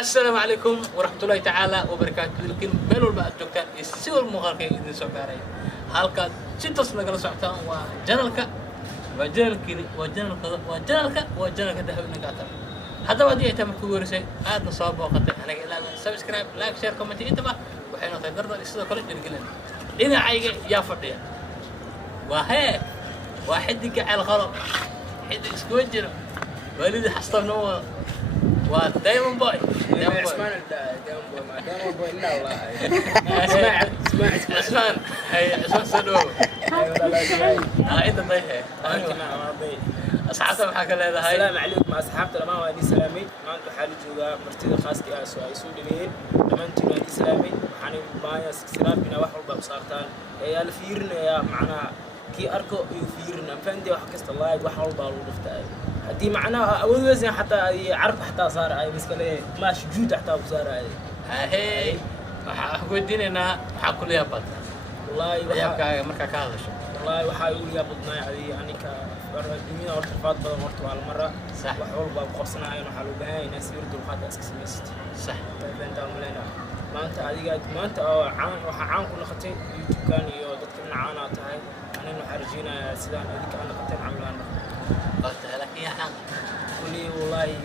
السلام عليكم ورحمة الله تعالى وبركاته. لكن ملول ما أتوقع السوى المغرقي إذن سوكاري هالك ستة نقل سعتان وجنالك وجنالك ده نقاطع هذا ودي يتم كورسي هذا نصاب وقت أنا إلى سبسكرايب لايك شير كومنت انتبه وحين تقدر الاستاذ كل الجلن إذا عايق يا فردي وهي واحد يقع على الغلط حد يسكوجر ولد حصل نوع ودايما باي دايما باي لا والله اسمع هي اسمع سلو انت ضيحه اصحابته maxaa kale leedahay السلام عليكم اصحابته لما وادي سلامي ما انت حالي جوجا مرتida khaaska ah soo ay soo dhigeen dhamaantiin wadi salaamay waxaan u baahanyaa subscribe-na wax walba u saartaan ee la fiirinaya macna ki arko iyo fiirina fandi wax kasta like wax walba lagu dhiftaa hadii macna awood weyn xataa ay carf xataa saar ay miskale maash juud xataa u saar ay hey waxa ku diinayna waxa ku leeyahay wallahi waxa marka ka hadasho wallahi waxa uu yaa badnaa adii anika dunyada horta faad badan horta waa mara صح wax walba qorsanaayeen waxa loo baahan yahay sawir dulqaad iska sameeyst صح benta umaleena maanta adiga maanta oo waxa caan ku noqotay youtube kan iyo dadka caana tahay anina waxa rajeenayaa sidaan adika aan noqotay camalaan qofta laakiin yaxan kulli wallahi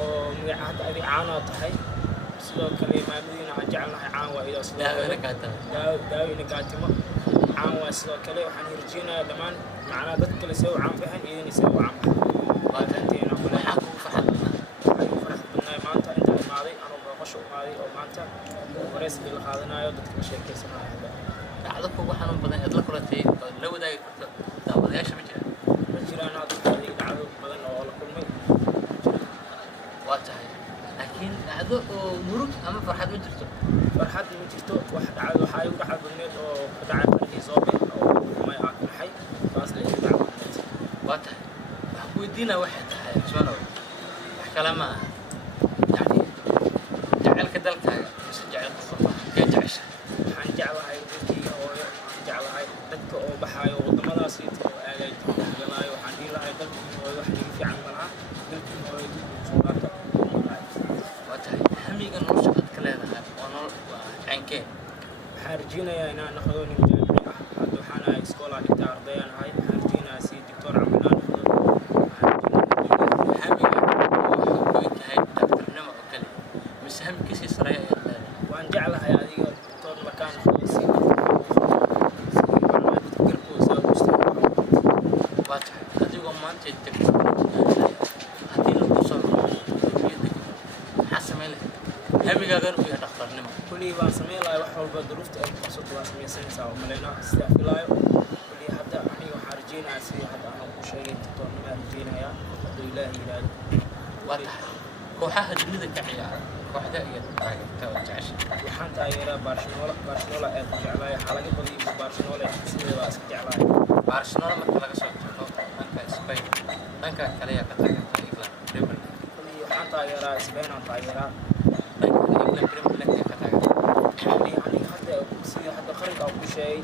oo magacaada adiga caana tahay sidoo kale maamadiina aan jecelnahay caan waa ila sidoo daawina kaatimo caan waa sidoo kale waxaan rajeenayaa dhamaan معنا ذلك اللي سووا عام بحن إذن يسووا عام قاتلتين ولا حكوا فرحنا ما أنت الماضي أنا بقشوا ماضي أو ما أنت ورئيس بالخاذنا يودك مشاكل سماع هذا عذبوا وحنا بدنا يطلق رتي لو ده ده إيش بيجي بجرا أنا هذه دعوة بدنا ولا كل مي واتها لكن هذا مرود أما فرحات مجرته فرحات مجرته واحد عاد وحاي واحد بالنت أو بدعة فرحي صوبي أو ما يأكل حي واضح ودينا واحد شلون كلامه يعني جعلك دلك مش جعلك الصبح كيف تعيش حنجعل هاي دكي أو جعل هاي دك أو بحاي وضمنا سيت وآلي جلاي وحني لا يدك وحني في عملها دك هو صلاته واضح همي كانوا شغل كلام هذا وانا عنك حارجينا يا أنا ناخذوني مجال حد وحنا إسكولا دكتور ضيان هاي حارجينا سي دكتور عملان جعلها يا ذي دكتور مكان خلاص واضح هذه ما أنت الدكتور هذه القصة حسم له هم يقدروا فيها دكتور نما كلي واسمي لا وحول بدروفت القصة واسمي سنة أو ملينا استعفلاي كلي حتى أنا وحارجينا سي حتى أنا وشيء دكتور ما رجينا يا إلهي إلهي واضح كوحها الدنيا كعيار واحدة هي توجعش waxaan taageeraa Barcelona ee jeclahay xalaqad badii Barcelona sidoo waa iska jeclahay Barcelona marka laga soo tago dhanka Spain dhanka kale ayaa ka taageertay England Premier League waxaan taageeraa Spain aan taageeraa dhanka England Premier League ka taageertay yani hadda sidii hadda qaranka uu sheegay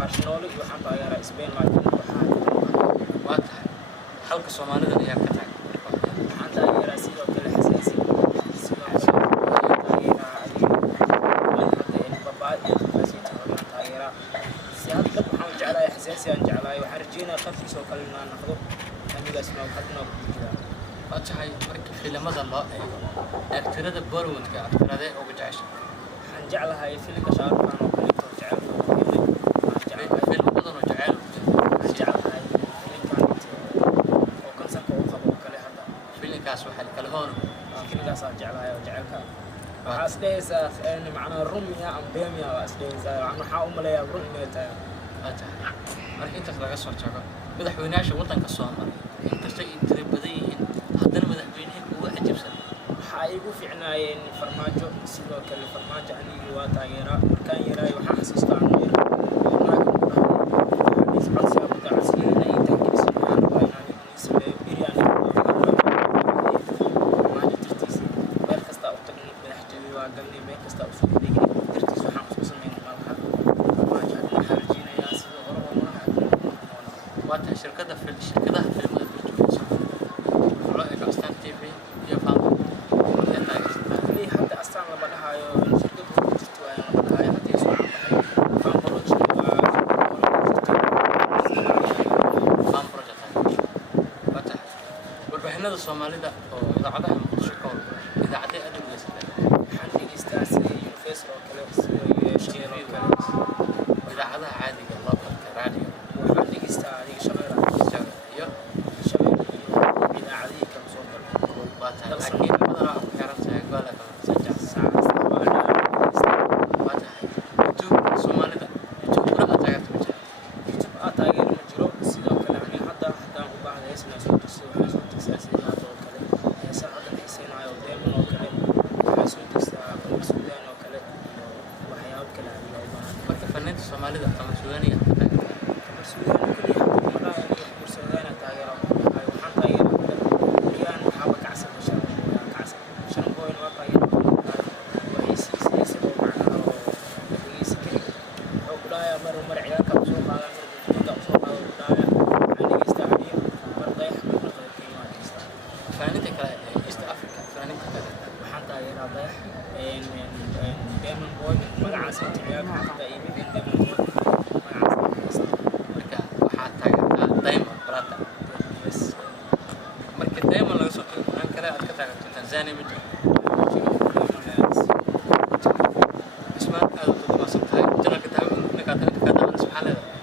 Barcelona iyo waxaan taageeraa Spain laakiin waxaa waa tahay halka Soomaalida ayaa ka taageertay waxaan taageeraa sidoo kale xasaasi سيان جعلاي وحرجينا خفيف وكل ما ناخذه أنا قاسم وخدنا كذا. وجهي مركب في لماذا الله أكترد بورود كأكترد أو بجعش. حنجعلها هاي فيلم كشعر كانوا كلهم جعل. فيلم بدن وجعل. حنجعلها هاي فيلم كانت وكان سكوا وخبوا كله هذا. فيلم كاس وحل كلهون. فيلم كاس جعلها وجعلها. وحاسديس إن معنا الرمية أم بيمية وحاسديس عن حاول ملايا الرمية marka inta laga soo tago madaxweynayaasha wadanka Soomaaliya inkastoo ay tiri badan yihiin haddana madaxweynaha ugu ajabsan waxa ay ugu fiicnaayeen farmaajo sidoo kale farmaajo aniga waa taageeraa markaan yaray waxa xasuustaa شركة فيلم soomaalida oo idaacadaha muqdisho ka hor idaacadii aad u geysatay waxaan dhegeystaa sida Universal oo kale sida Shaqeyn oo kale idaacadaha caadiga localka radio waxaan dhegeystaa adiga Shaqeyn iyo Shaqeyn iyo idaacadii kala soo gala waa tahay laakiin badanaa ku xiran tahay gobolka saddex saac waa tahay YouTube soomaalida YouTube kuna taageerto ma jiro YouTube taageero ma jiro sidoo kale ani hadda u baahday inaan soo tusiyo waxaan soo tusiyaa sida oo kale heesaha hadda xiiseenayo Diamond oo kale waxaan soo tusiyaa Qamar Suudaan oo kale iyo waxyaabo kale aan loo baahan marka fanaaniinta soomaalida Qamar Suudaaniya Qamar Suudaan oo kale markaa Qamar Suudaan taageero waxaan taageero riyaan waxba kacsan kacsan shan boyn waa taageero waxay siisay oo macnaha oo dhageysi kari oo kudaya mar ciyaarka soo qaadan dadka soo qaadan kudaya waxaan dhegeystaa adiga mar dayax marka qiimaha dhegeystaa fanaaniinta kale ee East Africa fanaaniinta kale waxaan taageeraa dayax Diamond Boy magacaas inta ciyaarka hadda iibin Diamond Boy magacaas marka waxaa taageertaa Diamond Plata yes marka Diamond laga soo tago fanaan kale aad ka taageerto Tanzania ma jiro ismaan aad u dhamaasan tahay janalka daawan ninka daawan subxaan leedahay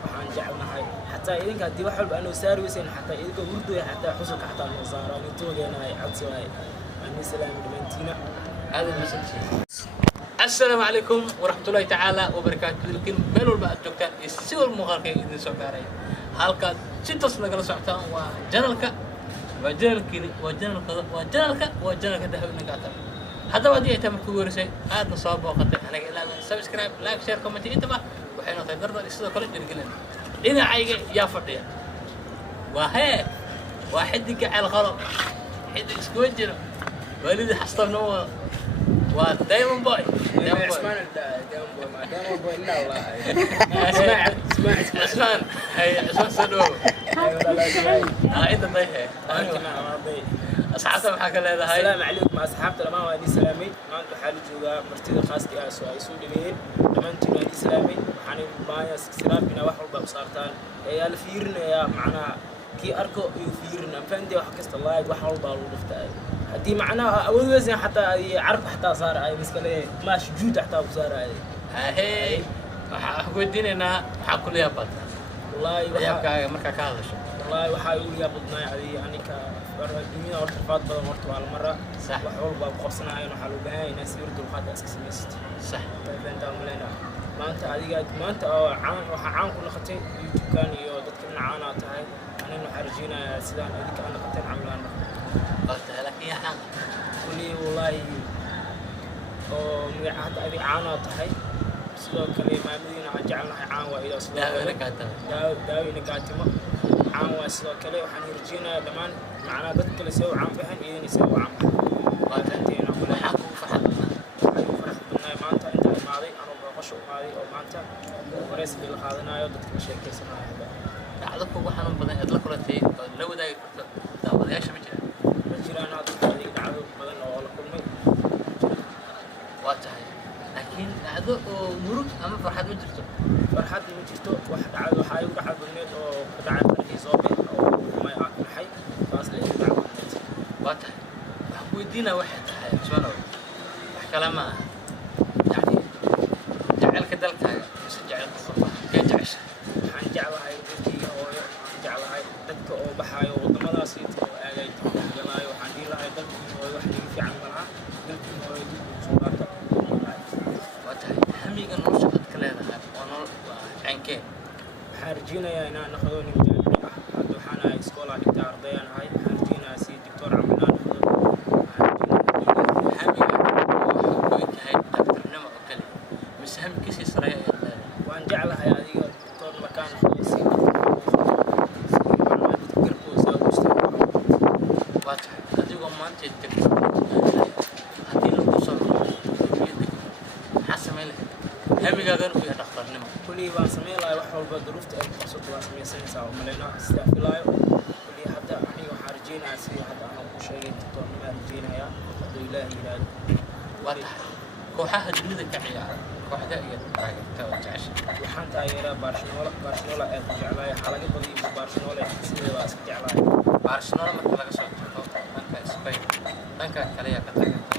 waxaan jeclahay xataa idinka haddii wax walba aanoo saari weysan xataa idinka hurdooya xataa xusulka xataa noo saaro nintoogeena codsi waay ani salaam dhimantiina هذا المسج. السلام عليكم ورحمة الله تعالى وبركاته. لكن ملول بعد جوكان يسوي المغارقة إذن سوكاري. هالك ستة نقل سعتان وجنالك وجنالك ده نقاطع. هذا ودي أتم كورسي هذا نصاب وقت أنا قلنا سبسكرايب لايك شير كومنت إنتبه وحين تقدر الإستاذ كل جرجلنا. إذا عايق يا فرديا. وهي واحد يقع على الغلط. حد يسكوجر. والدي حصل نوع ودايمون بوي دايمون بوي لا والله اسمع هي عشان صدوه انت ضيحه اصحابته maxaa ka leedahay السلام عليكم اصحابته لما وادي سلامي ما انت حالي جوغا martida khaaska ah soo ay soo dhigeen dhamaantiin wadi salaamay waxaan baaya siraabina wax walba saartaan ee la fiirinaya macnaha ki arko iyo fiirina fandi wax kasta laayid wax walba loo dhiftaa hadii macnaha awood weyn xataa ay carab xataa saar ay miskale ma shujuud xataa ku saar ay hey waxa ku diinayna waxa ku leeyahay wallahi waxaa marka ka hadasho wallahi waxa uu yaa badnaa anika dunyada horta faad badan horta waa mara wax walba ku qabsanaayeen waxa loo baahan yahay sawir dulqaad iska sameeyst sax taybenta mulena maanta adiga maanta oo caan ku noqotay YouTube kan iyo dadka caan ah tahay anina xarjinaa sidaan adika aan noqotay camalaan قلت لك يا حق كلي والله oo magaca hadda adiga caan ah tahay sidoo kale maamadiina aan jeclahay caan waa ila sidoo kale daawina gaatimo caan waa sidoo kale waxaan hirjinayaa dhamaan macna dad kale soo caan baxan iyo soo caan waa tanteena waxa ku farxadnaa maanta inta imaaday anoo booqasho imaaday oo maanta wareys bil qaadanayo dadka sheekeysanayo dhacdo kugu xanuun badan aad la kulantay oo la wadaagi karto daawadayaasha ma jiraan هذا دعوة بدن أو لكل واتحي لكن هذا مرود أما فرحات مجرته فرحات مجرته واحد عاد حي وواحد بالنت أو دعوة فرحي صوبي أو ما يأكل حي بس ليه دعوة بالنت واتحي ودينا واحد حي شلون كلامه يعني جعل كذلك بس جعل الصبح كجعش حنجعل هاي بدي أو جعل هاي دك أو بحاي وضمنا سيت أو أجاي جلاي وحندي لا يدل أو واحد في عملها دل أو يدل صورته واتحي همي كان نرشق كلامه ونور عنكين حارجينا يا أنا ناخذون نجاح هذا حنا إسكولا دكتور ضيان هاي حارجينا سي دكتور عملان وأن جعلها هذه دكتور مكان خلاصي واضح هذه ما أنت تكتب هذه لو قصر حسب ماله هم يقدرون في دكتور نما كلي واسمي لا يوحول بدروفت القصة واسمي سنسا وملنا استعفلاي كلي حتى أنا وحارجين عسي حتى أنا وشيء دكتور نما رجينا يا عبد الله إلهي واضح kooxaha dunida ka ciyaara kooxda iyo taageerta oo jecesha waxaan taageeraa Barcelona ee ku jeclahay xalaga badii Barcelona sidii baa iska jeclahay Barcelona marka laga soo tago dhanka Spain dhanka kale ayaa ka taageerta